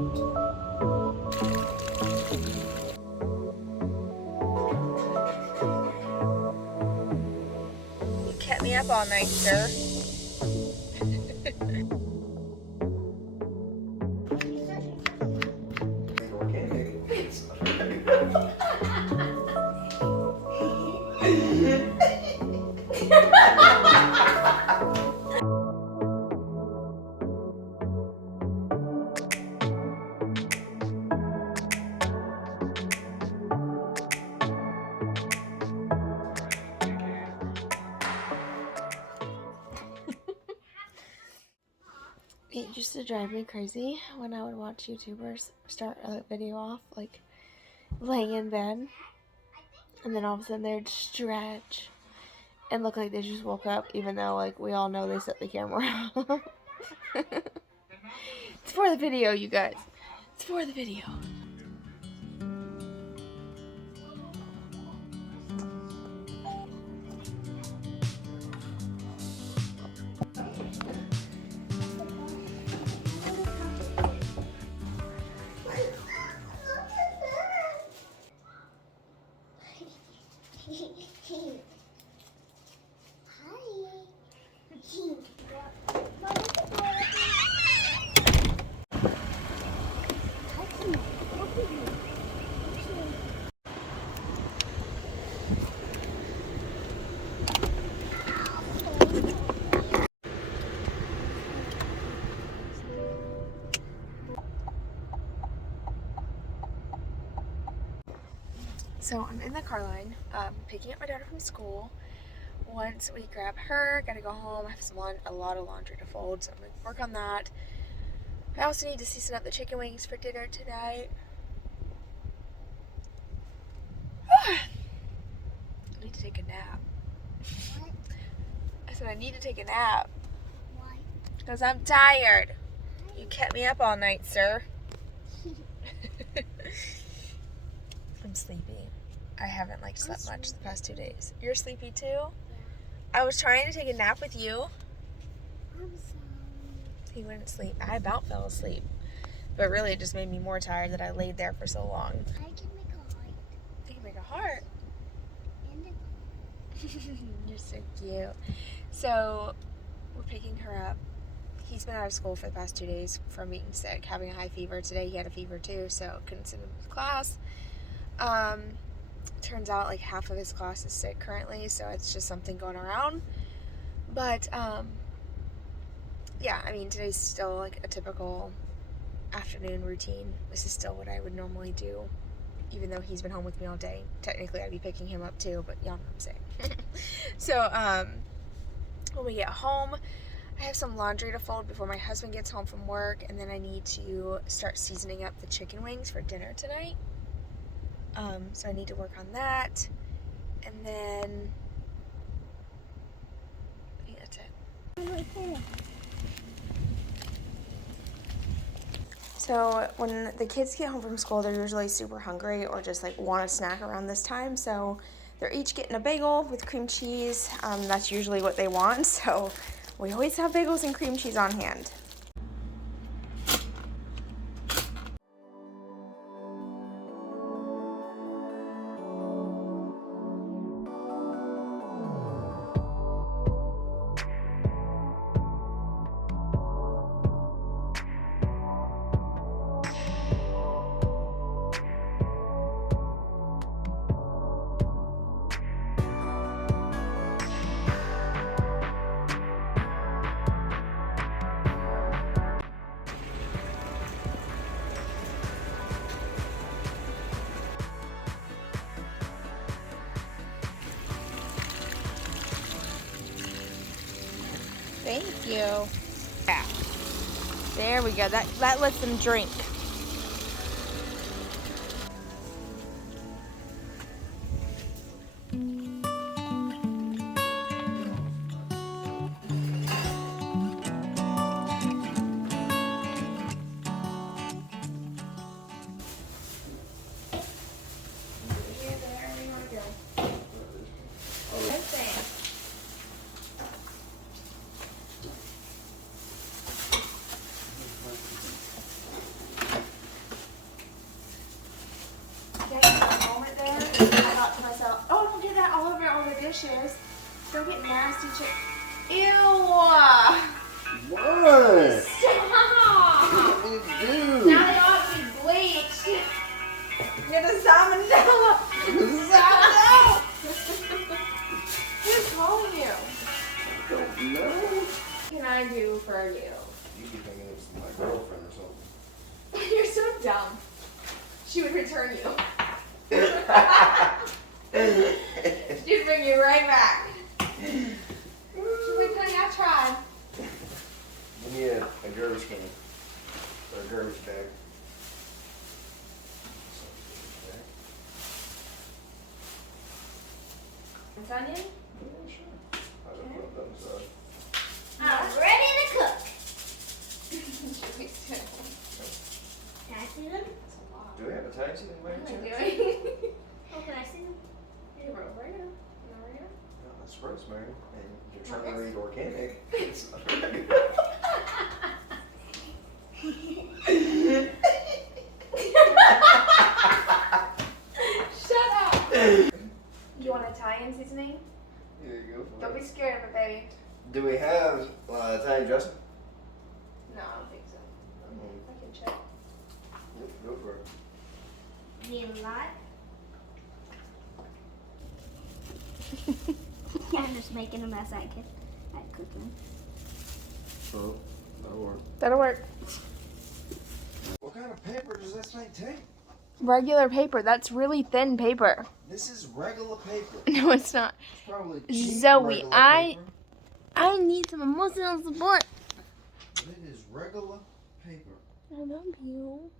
You kept me up all night, sir. It used to drive me crazy when I would watch YouTubers start a video off like laying in bed, and then all of a sudden they'd stretch and look like they just woke up, even though like we all know they set the camera up. It's for the video, you guys. It's for the video. So I'm in the car line, picking up my daughter from school. Once we grab her, gotta go home. I have a lot of laundry to fold, so I'm gonna work on that. I also need to season up the chicken wings for dinner tonight. I need to take a nap. What? I said I need to take a nap. Why? Because I'm tired. You kept me up all night, sir. I'm sleepy. I haven't slept much the past 2 days. You're sleepy too? Yeah. I was trying to take a nap with you. I'm sorry. He wouldn't sleep. I about fell asleep. But really it just made me more tired that I laid there for so long. I can make a heart. You can make a heart. And a You're so cute. So we're picking her up. He's been out of school for the past 2 days from being sick, having a high fever. Today he had a fever too, so couldn't send him to class. Turns out like half of his class is sick currently, so it's just something going around. But yeah, I mean today's still like a typical afternoon routine. This is still what I would normally do, even though he's been home with me all day. Technically I'd be picking him up too, but y'all know what I'm saying. So when we get home, I have some laundry to fold before my husband gets home from work, and then I need to start seasoning up the chicken wings for dinner tonight. So I need to work on that, and then I think that's it. So when the kids get home from school, they're usually super hungry or just like want a snack around this time. So they're each getting a bagel with cream cheese. That's usually what they want. So we always have bagels and cream cheese on hand. Thank you. Yeah. There we go. That lets them drink. dishes. Don't get nasty Ew! What? Stop! What do you want me to do? Now they all have to be bleached. You're the salmonella. Salmonella. Who's calling you? I don't know. What can I do for you? You be thinking it's my girlfriend or something. You're so dumb. She would return you. She'd bring you right back. She's like, honey, I tried. Give me a garbage can. Or a garbage bag. It's onion? Yeah, sure. I don't know what that was. I'm ready to cook. Should we still? Can I see them? That's a lot. Do we have a taxi in What am I way? doing? Oh, can I see them? Hey, bro, oregano. No oregano? No, that's rosemary. And you're trying to read organic. It's Shut up. You want Italian seasoning? Here you go. For Don't it. be scared of it, baby. Do we have Italian dressing? No, I don't think so. I can check. Yep, go for it. Need a lot? I'm just making a mess. I cook them. Oh, that'll work. That'll work. What kind of paper does this thing take? Regular paper. That's really thin paper. This is regular paper. No, it's not. It's probably cheap Zoe, regular I- paper, I need some emotional support. but it is regular paper. I love you.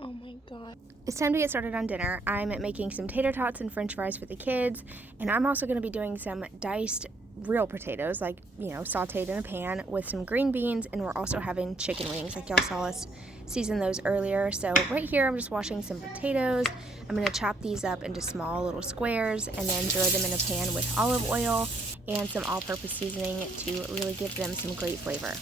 Oh my god. It's time to get started on dinner. I'm making some tater tots and french fries for the kids, and I'm also going to be doing some diced real potatoes, like, you know, sauteed in a pan with some green beans, and we're also having chicken wings, like y'all saw us season those earlier. So right here I'm just washing some potatoes. I'm going to chop these up into small little squares and then throw them in a pan with olive oil and some all-purpose seasoning to really give them some great flavor.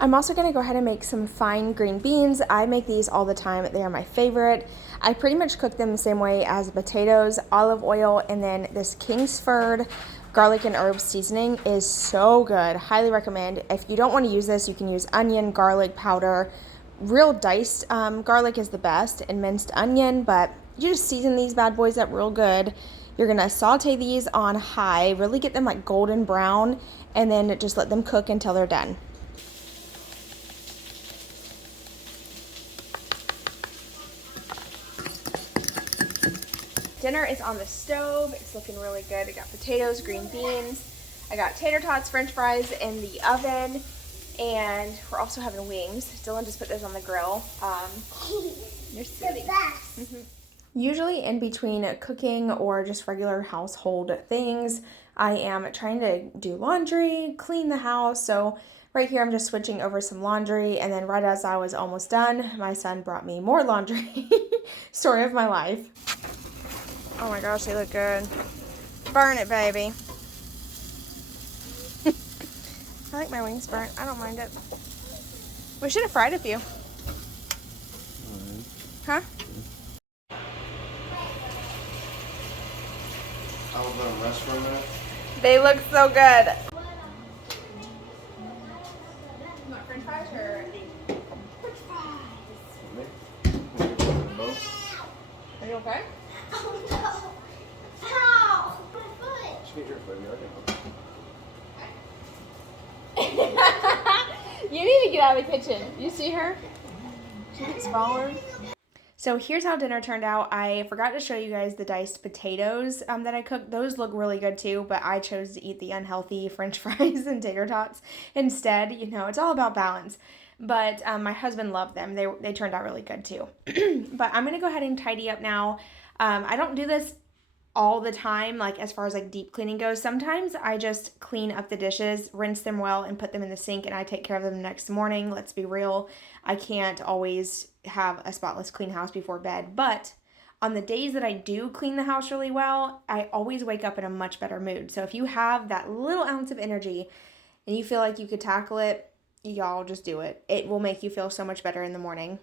I'm also going to go ahead and make some fine green beans. I make these all the time. They are my favorite. I pretty much cook them the same way as the potatoes, olive oil, and then this Kingsford garlic and herb seasoning is so good. Highly recommend. If you don't want to use this, you can use onion, garlic powder. Real diced garlic is the best, and minced onion, but you just season these bad boys up real good. You're going to saute these on high, really get them like golden brown, and then just let them cook until they're done. Dinner is on the stove. It's looking really good. I got potatoes, green beans. I got tater tots, french fries in the oven, and we're also having wings. Dylan just put those on the grill. You're silly. Usually in between cooking or just regular household things, I am trying to do laundry, clean the house. So right here I'm just switching over some laundry, and then right as I was almost done, my son brought me more laundry. Story of my life. Oh my gosh, they look good. Burn it, baby. I like my wings burnt. I don't mind it. We should have fried a few. Huh? I was gonna rest for a minute. They look so good. You want french fries or French fries. Both. are you okay? Oh no! Ow! My foot! Just get your foot. You need to get out of the kitchen. You see her? She gets smaller. So here's how dinner turned out. I forgot to show you guys the diced potatoes that I cooked. Those look really good too, but I chose to eat the unhealthy french fries and tater tots instead. You know, it's all about balance. But my husband loved them. They turned out really good too. But I'm going to go ahead and tidy up now. I don't do this all the time, like as far as like deep cleaning goes. Sometimes I just clean up the dishes, rinse them well, and put them in the sink, and I take care of them the next morning. Let's be real. I can't always have a spotless clean house before bed, but on the days that I do clean the house really well, I always wake up in a much better mood. So if you have that little ounce of energy and you feel like you could tackle it, y'all just do it. It will make you feel so much better in the morning.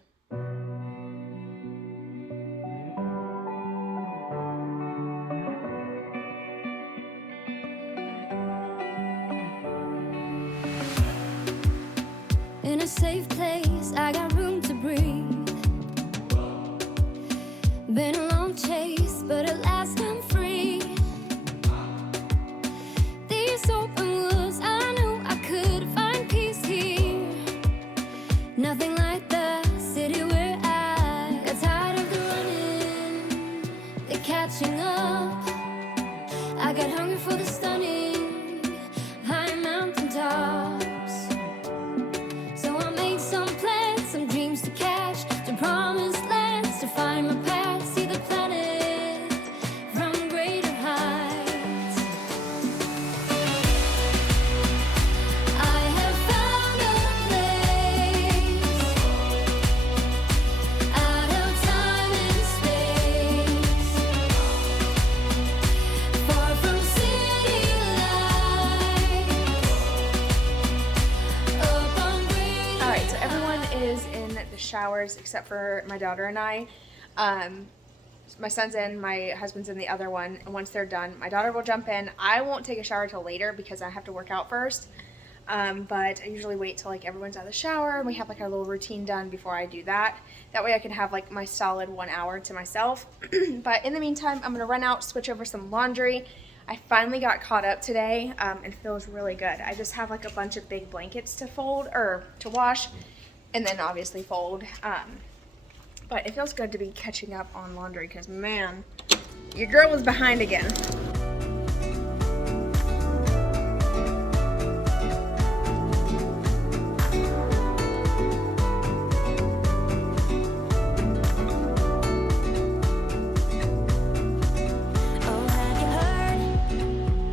a safe place, I got room to breathe. Been a long chase, but at last I'm free. These open woods, I knew I could find peace here. Nothing like the city where I got tired of the running, the catching up. I got hungry for the stunning high mountain tops. So I made some plans, some dreams to catch, to promised lands, to find my path, see the planet from greater heights. I have found a place out of time and space, far from city lights, up on green. All right, so everyone is in the showers except for my daughter and I. My son's in, my husband's in the other one, and once they're done, my daughter will jump in. I won't take a shower till later because I have to work out first. But I usually wait till like everyone's out of the shower and we have like our little routine done before I do that. That way I can have like my solid 1 hour to myself. But in the meantime, I'm gonna run out, switch over some laundry. I finally got caught up today, and it feels really good. I just have like a bunch of big blankets to fold or to wash, and then obviously fold. But it feels good to be catching up on laundry because, man, your girl was behind again. Oh, have you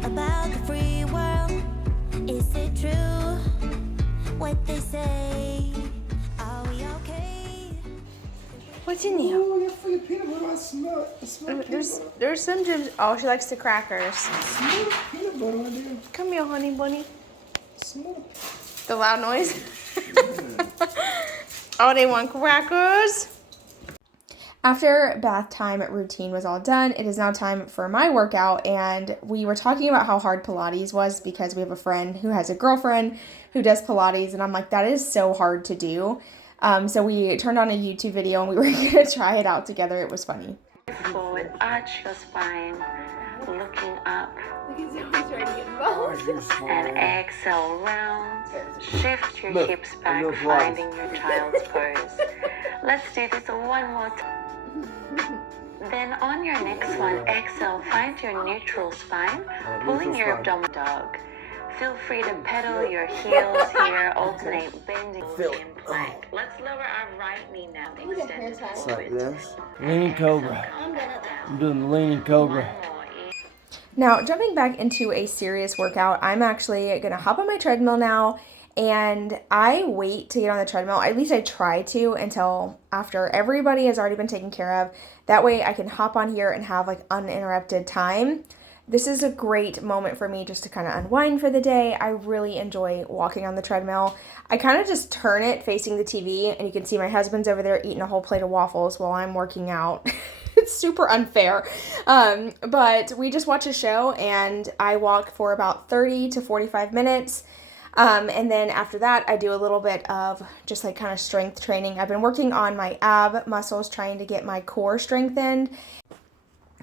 heard about the free world? Is it true what they say? Are we okay? What's in there? Oh, I got free peanut butter. I smell peanut butter. There's some chips. Oh, she likes the crackers. I smell peanut butter right there. Come here, honey bunny. I smell The loud noise. Oh, they want crackers. After bath time routine was all done, it is now time for my workout, and we were talking about how hard Pilates was because we have a friend who has a girlfriend who does Pilates, and I'm like, that is so hard to do. So we turned on a YouTube video and we were gonna try it out together. It was funny. Forward, arch your spine, looking up, and exhale round. Shift your hips back, finding your child's pose. Let's do this one more time. Then on your next one, exhale, find your neutral spine, pulling your abdominal dog. Feel free to pedal your heels here, alternate bending in plank. Let's lower our right knee now, extend it It's like forward. this. Leaning cobra. I'm doing the leaning cobra. Now, jumping back into a serious workout, I'm actually gonna hop on my treadmill now, and I wait to get on the treadmill. At least I try to until after everybody has already been taken care of. That way I can hop on here and have like uninterrupted time. This is a great moment for me just to kind of unwind for the day. I really enjoy walking on the treadmill. I kind of just turn it facing the TV, and you can see my husband's over there eating a whole plate of waffles while I'm working out. It's super unfair. But we just watch a show, and I walk for about 30 to 45 minutes. And then after that, I do a little bit of just like kind of strength training. I've been working on my ab muscles, trying to get my core strengthened.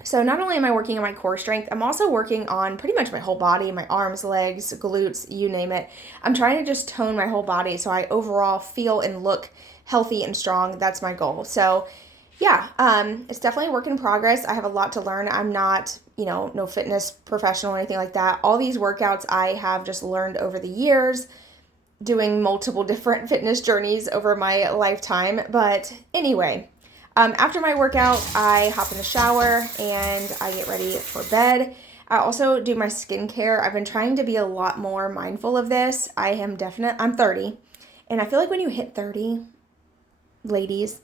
So not only am I working on my core strength, I'm also working on pretty much my whole body, my arms, legs, glutes, you name it. I'm trying to just tone my whole body so I overall feel and look healthy and strong. That's my goal. So yeah, it's definitely a work in progress. I have a lot to learn. I'm not, no fitness professional or anything like that. All these workouts I have just learned over the years, doing multiple different fitness journeys over my lifetime. But anyway, after my workout, I hop in the shower and I get ready for bed. I also do my skincare. I've been trying to be a lot more mindful of this. I'm 30, and I feel like when you hit 30, ladies,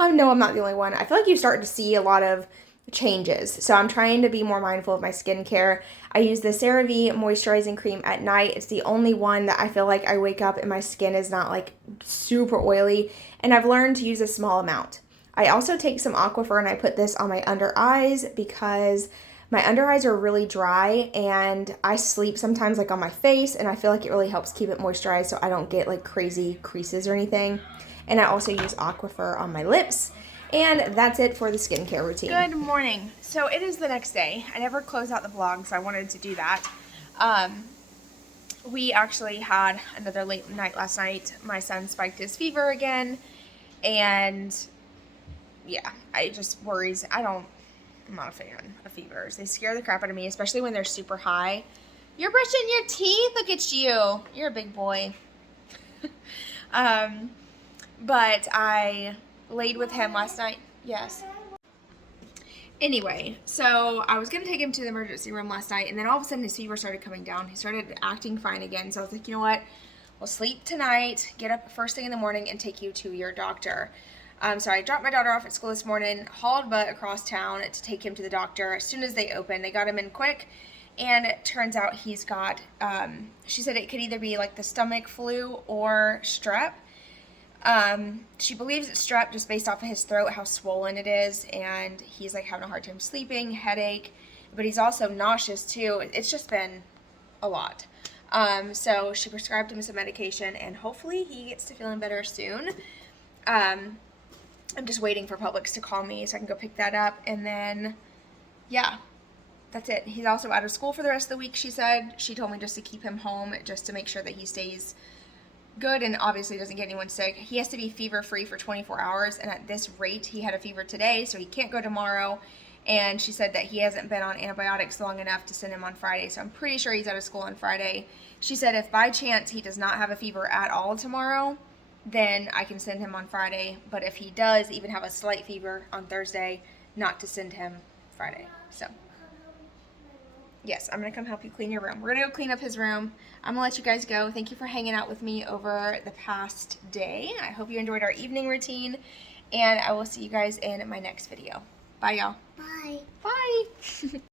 I know I'm not the only one. I feel like you start to see a lot of changes. So I'm trying to be more mindful of my skincare. I use the CeraVe moisturizing cream at night. It's the only one that I feel like I wake up and my skin is not like super oily, and I've learned to use a small amount. I also take some Aquifer and I put this on my under eyes because My under eyes are really dry, and I sleep sometimes like on my face, and I feel like it really helps keep it moisturized so I don't get like crazy creases or anything. And I also use Aquifer on my lips. And that's it for the skincare routine. Good morning. So it is the next day. I never closed out the vlog, so I wanted to do that. We actually had another late night last night. My son spiked his fever again, and yeah, I just worries. I'm not a fan of fevers. They scare the crap out of me, especially when they're super high. You're brushing your teeth? Look at you. You're a big boy. But I laid with him last night. Yes. Anyway, so I was going to take him to the emergency room last night, and then all of a sudden his fever started coming down. He started acting fine again. So I was like, you know what? We'll sleep tonight, get up first thing in the morning, and take you to your doctor. So I dropped my daughter off at school this morning, hauled butt across town to take him to the doctor. As soon as they opened, they got him in quick, and it turns out he's got, she said it could either be like the stomach flu or strep. She believes it's strep just based off of his throat, how swollen it is, and he's like having a hard time sleeping, headache, but he's also nauseous too. It's just been a lot. So she prescribed him some medication, and hopefully he gets to feeling better soon. I'm just waiting for Publix to call me so I can go pick that up, and then, yeah, that's it. He's also out of school for the rest of the week, she said. She told me just to keep him home just to make sure that he stays good and obviously doesn't get anyone sick. He has to be fever-free for 24 hours, and at this rate, he had a fever today, so he can't go tomorrow, and she said that he hasn't been on antibiotics long enough to send him on Friday, so I'm pretty sure he's out of school on Friday. She said if by chance he does not have a fever at all tomorrow, then I can send him on Friday, but if he does even have a slight fever on Thursday, not to send him Friday. So yes, I'm going to come help you clean your room. We're going to go clean up his room. I'm going to let you guys go. Thank you for hanging out with me over the past day. I hope you enjoyed our evening routine, and I will see you guys in my next video. Bye, y'all. Bye. Bye.